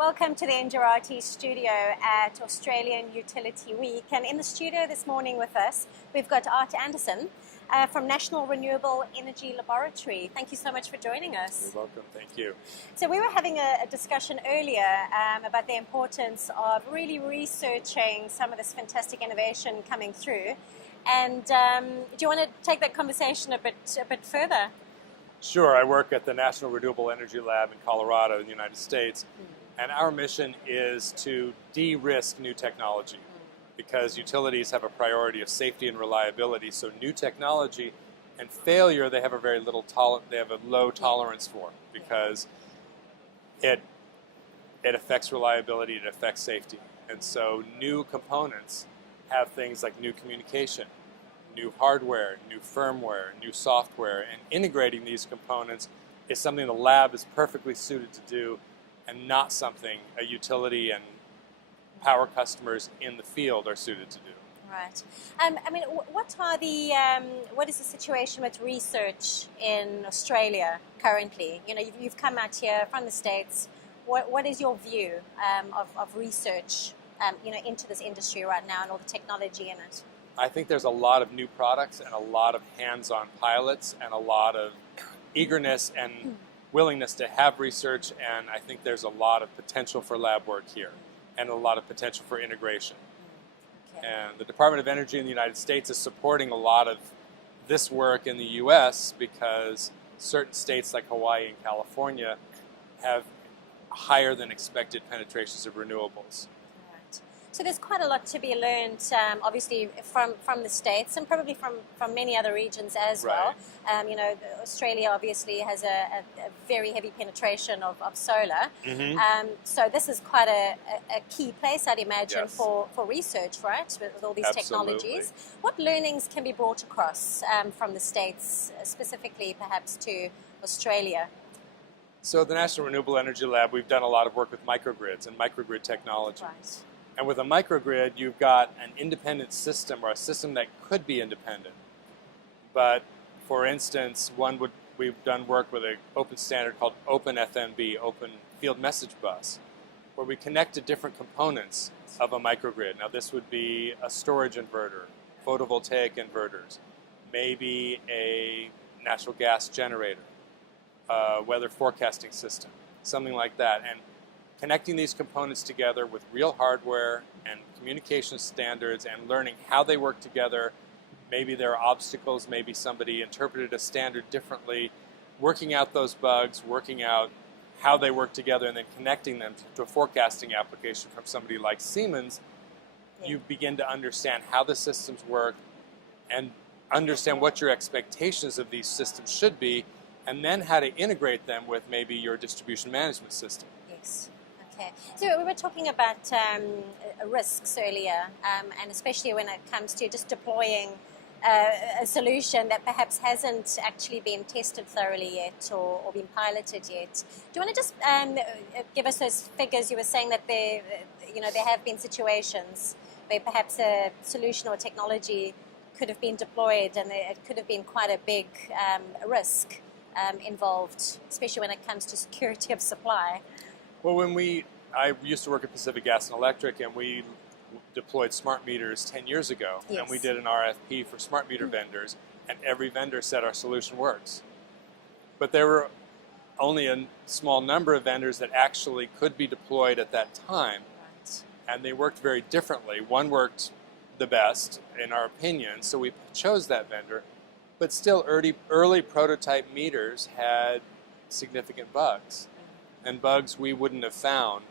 Welcome to the NGRT studio at Australian Utility Week. And in the studio this morning with us, we've got Art Anderson from National Renewable Energy Laboratory. Thank you so much for joining us. You're welcome. Thank you. So we were having a discussion earlier about the importance of really researching some of this fantastic innovation coming through. And do you want to take that conversation a bit further? Sure. I work at the National Renewable Energy Lab in Colorado in the United States. And our mission is to de-risk new technology because utilities have a priority of safety and reliability. So new technology and failure, they have a very little they have a low tolerance for because it affects reliability, it affects safety. And so new components have things like new communication, new hardware, new firmware, new software, and integrating these components is something the lab is perfectly suited to do, and not something a utility and power customers in the field are suited to do. Right. I mean, what is the situation with research in Australia currently? You know, you've come out here from the States. What is your view of research, into this industry right now and all the technology in it? I think there's a lot of new products and a lot of hands-on pilots and a lot of eagerness and willingness to have research, and I think there's a lot of potential for lab work here and a lot of potential for integration. Okay. And the Department of Energy in the United States is supporting a lot of this work in the U.S. because certain states like Hawaii and California have higher than expected penetrations of renewables. So there's quite a lot to be learned, obviously, from the States and probably from many other regions as well. Australia obviously has a very heavy penetration of solar. So this is quite a key place, I'd imagine, for research, right, with all these technologies. What learnings can be brought across from the States, specifically perhaps to Australia? So at the National Renewable Energy Lab, we've done a lot of work with microgrids and microgrid technology. Right. And with a microgrid, you've got an independent system or a system that could be independent. But for instance, we've done work with an open standard called OpenFMB, Open Field Message Bus, where we connected different components of a microgrid. Now this would be a storage inverter, photovoltaic inverters, maybe a natural gas generator, weather forecasting system, something like that. And connecting these components together with real hardware and communication standards and learning how they work together. Maybe there are obstacles, maybe somebody interpreted a standard differently, working out those bugs, working out how they work together, and then connecting them to a forecasting application from somebody like Siemens. You begin to understand how the systems work and understand what your expectations of these systems should be, and then how to integrate them with maybe your distribution management system. Yes. Okay. So we were talking about risks earlier, and especially when it comes to just deploying a solution that perhaps hasn't actually been tested thoroughly yet or been piloted yet. Do you want to just give us those figures? You were saying that there have been situations where perhaps a solution or technology could have been deployed and it could have been quite a big risk involved, especially when it comes to security of supply. Well, I used to work at Pacific Gas and Electric, and we deployed smart meters 10 years ago. Yes. And we did an RFP for smart meter vendors, and every vendor said our solution works. But there were only a small number of vendors that actually could be deployed at that time. Right. And they worked very differently. One worked the best, in our opinion, so we chose that vendor. But still, early prototype meters had significant bugs. And bugs we wouldn't have found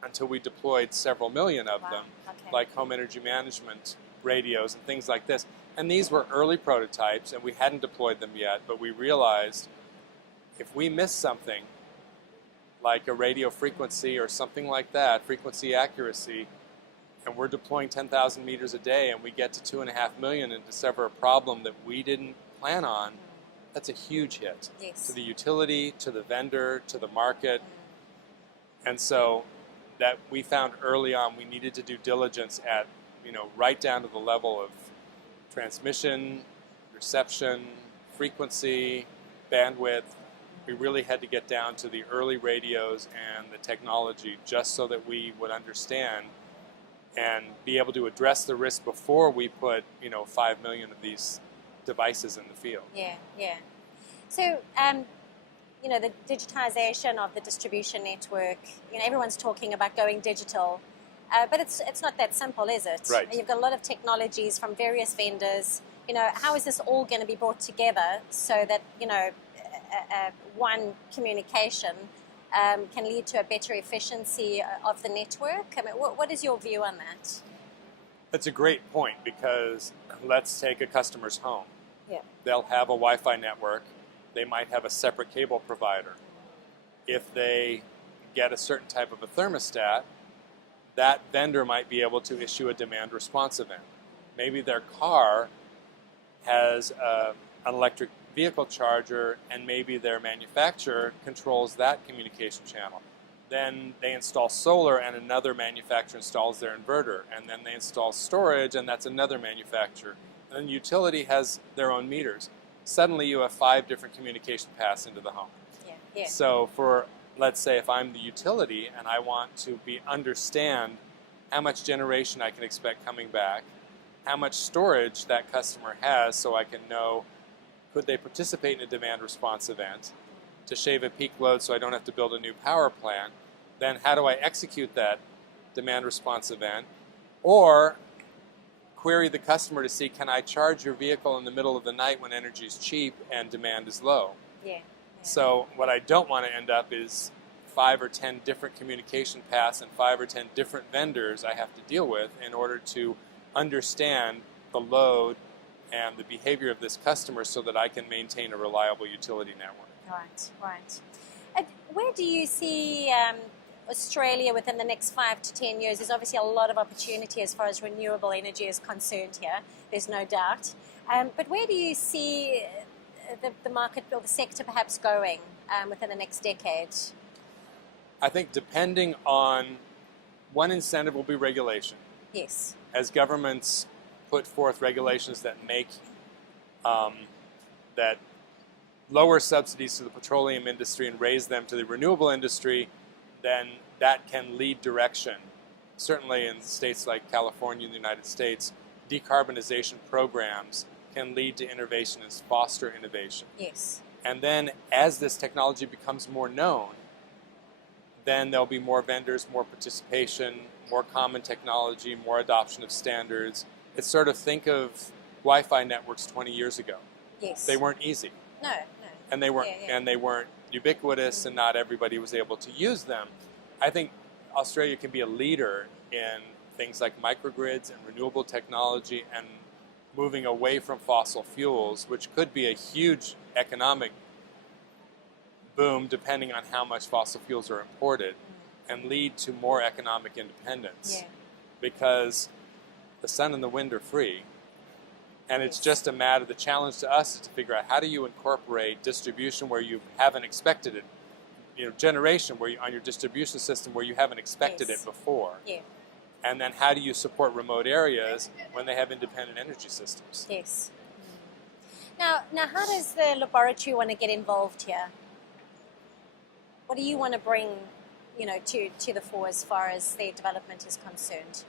until we deployed several million of them, like home energy management radios and things like this. And these were early prototypes, and we hadn't deployed them yet, but we realized if we miss something, like a radio frequency or something like that, frequency accuracy, and we're deploying 10,000 meters a day, and we get to 2.5 million and discover a problem that we didn't plan on, that's a huge hit to the utility, to the vendor, to the market. And so that we found early on we needed to do diligence at, right down to the level of transmission, reception, frequency, bandwidth, we really had to get down to the early radios and the technology just so that we would understand and be able to address the risk before we put, 5 million of these devices in the field. Yeah, yeah. So, the digitization of the distribution network, everyone's talking about going digital, but it's not that simple, is it? Right. You've got a lot of technologies from various vendors. How is this all going to be brought together so that, one communication can lead to a better efficiency of the network? I mean, what is your view on that? That's a great point, because let's take a customer's home. Yeah. They'll have a Wi-Fi network. They might have a separate cable provider. If they get a certain type of a thermostat, that vendor might be able to issue a demand response event. Maybe their car has an electric vehicle charger, and maybe their manufacturer controls that communication channel. Then they install solar, and another manufacturer installs their inverter, and then they install storage, and that's another manufacturer. And the utility has their own meters. Suddenly you have 5 different communication paths into the home. Yeah. Yeah. So let's say if I'm the utility and I want to understand how much generation I can expect coming back, how much storage that customer has, so I can know, could they participate in a demand response event to shave a peak load so I don't have to build a new power plant, then how do I execute that demand response event? Or query the customer to see, can I charge your vehicle in the middle of the night when energy is cheap and demand is low? Yeah. So what I don't want to end up is 5 or 10 different communication paths and 5 or 10 different vendors I have to deal with in order to understand the load and the behavior of this customer so that I can maintain a reliable utility network. Right, right. And where do you see Australia within the next 5 to 10 years? There's obviously a lot of opportunity as far as renewable energy is concerned here, there's no doubt. But where do you see the market or the sector perhaps going within the next decade? I think depending on one incentive will be regulation. Yes. As governments put forth regulations that make that lower subsidies to the petroleum industry and raise them to the renewable industry, then that can lead direction. Certainly in states like California in the United States, decarbonization programs can lead to innovation and foster innovation. Yes. And then as this technology becomes more known, then there'll be more vendors, more participation, more common technology, more adoption of standards. It's sort of, think of Wi-Fi networks 20 years ago. Yes. They weren't easy. No. And they weren't ubiquitous, and not everybody was able to use them. I think Australia can be a leader in things like microgrids and renewable technology and moving away from fossil fuels, which could be a huge economic boom depending on how much fossil fuels are imported, and lead to more economic independence. Yeah. Because the sun and the wind are free, and it's just a matter, the challenge to us is to figure out how do you incorporate distribution where you haven't expected it, generation where on your distribution system where you haven't expected it before. Yeah. And then how do you support remote areas when they have independent energy systems? Yes. Now, how does the laboratory want to get involved here? What do you want to bring, to the fore as far as their development is concerned?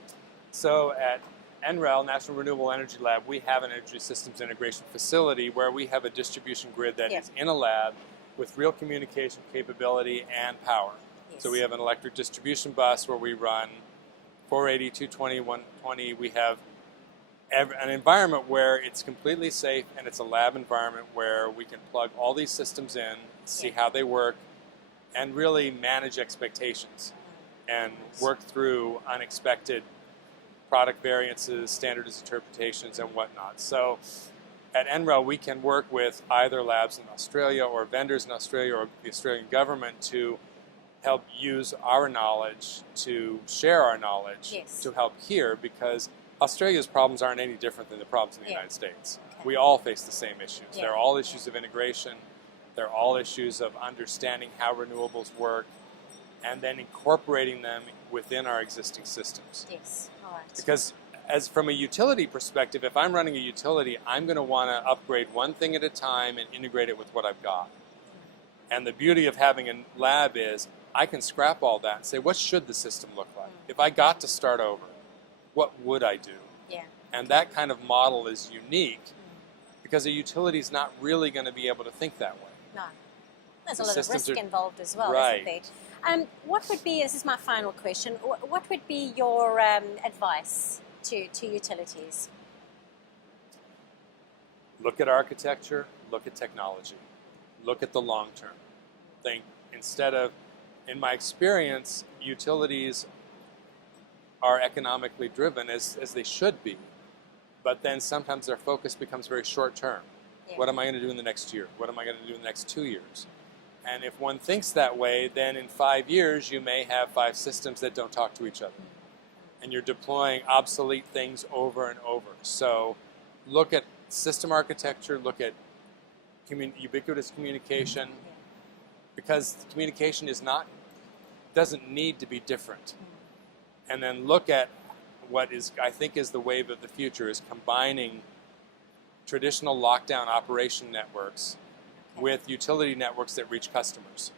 So at NREL, National Renewable Energy Lab, we have an energy systems integration facility where we have a distribution grid that is in a lab with real communication capability and power. Yes. So we have an electric distribution bus where we run 480, 220, 120. We have an environment where it's completely safe, and it's a lab environment where we can plug all these systems in, see how they work, and really manage expectations and work through unexpected product variances, standards interpretations, and whatnot. So at NREL, we can work with either labs in Australia or vendors in Australia or the Australian government to help use our knowledge, to share our knowledge, to help here, because Australia's problems aren't any different than the problems in the United States. Okay. We all face the same issues. They're all issues of integration. They're all issues of understanding how renewables work and then incorporating them within our existing systems. Yes, all right. Because from a utility perspective, if I'm running a utility, I'm going to want to upgrade one thing at a time and integrate it with what I've got. And the beauty of having a lab is I can scrap all that and say, what should the system look like? If I got to start over, what would I do? Yeah. And that kind of model is unique because a utility is not really going to be able to think that way. No. There's a lot of risk involved as well, right. isn't there? What would be, this is my final question, what would be your advice to utilities? Look at architecture, look at technology, look at the long term. Think instead of, in my experience, utilities are economically driven as they should be, but then sometimes their focus becomes very short term. Yeah. What am I going to do in the next year? What am I going to do in the next 2 years? And if one thinks that way, then in 5 years you may have 5 systems that don't talk to each other. And you're deploying obsolete things over and over. So look at system architecture, look at ubiquitous communication, because communication doesn't need to be different. And then look at what I think is the wave of the future, is combining traditional lockdown operation networks with utility networks that reach customers.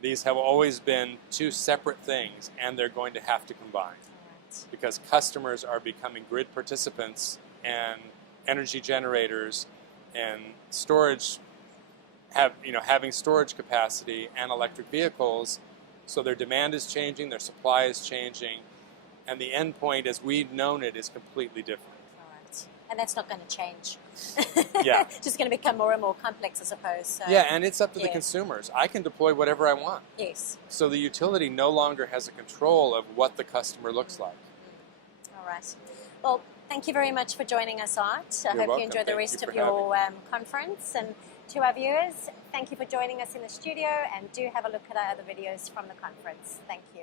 These have always been 2 separate things, and they're going to have to combine. Right. Because customers are becoming grid participants and energy generators and storage, having storage capacity and electric vehicles, so their demand is changing, their supply is changing, and the end point as we've known it is completely different. And that's not going to change. Yeah. It's just going to become more and more complex, I suppose. So, yeah, and it's up to the consumers. I can deploy whatever I want. Yes. So the utility no longer has a control of what the customer looks like. All right. Well, thank you very much for joining us, Art. I hope you enjoy the rest of your conference. And to our viewers, thank you for joining us in the studio, and do have a look at our other videos from the conference. Thank you.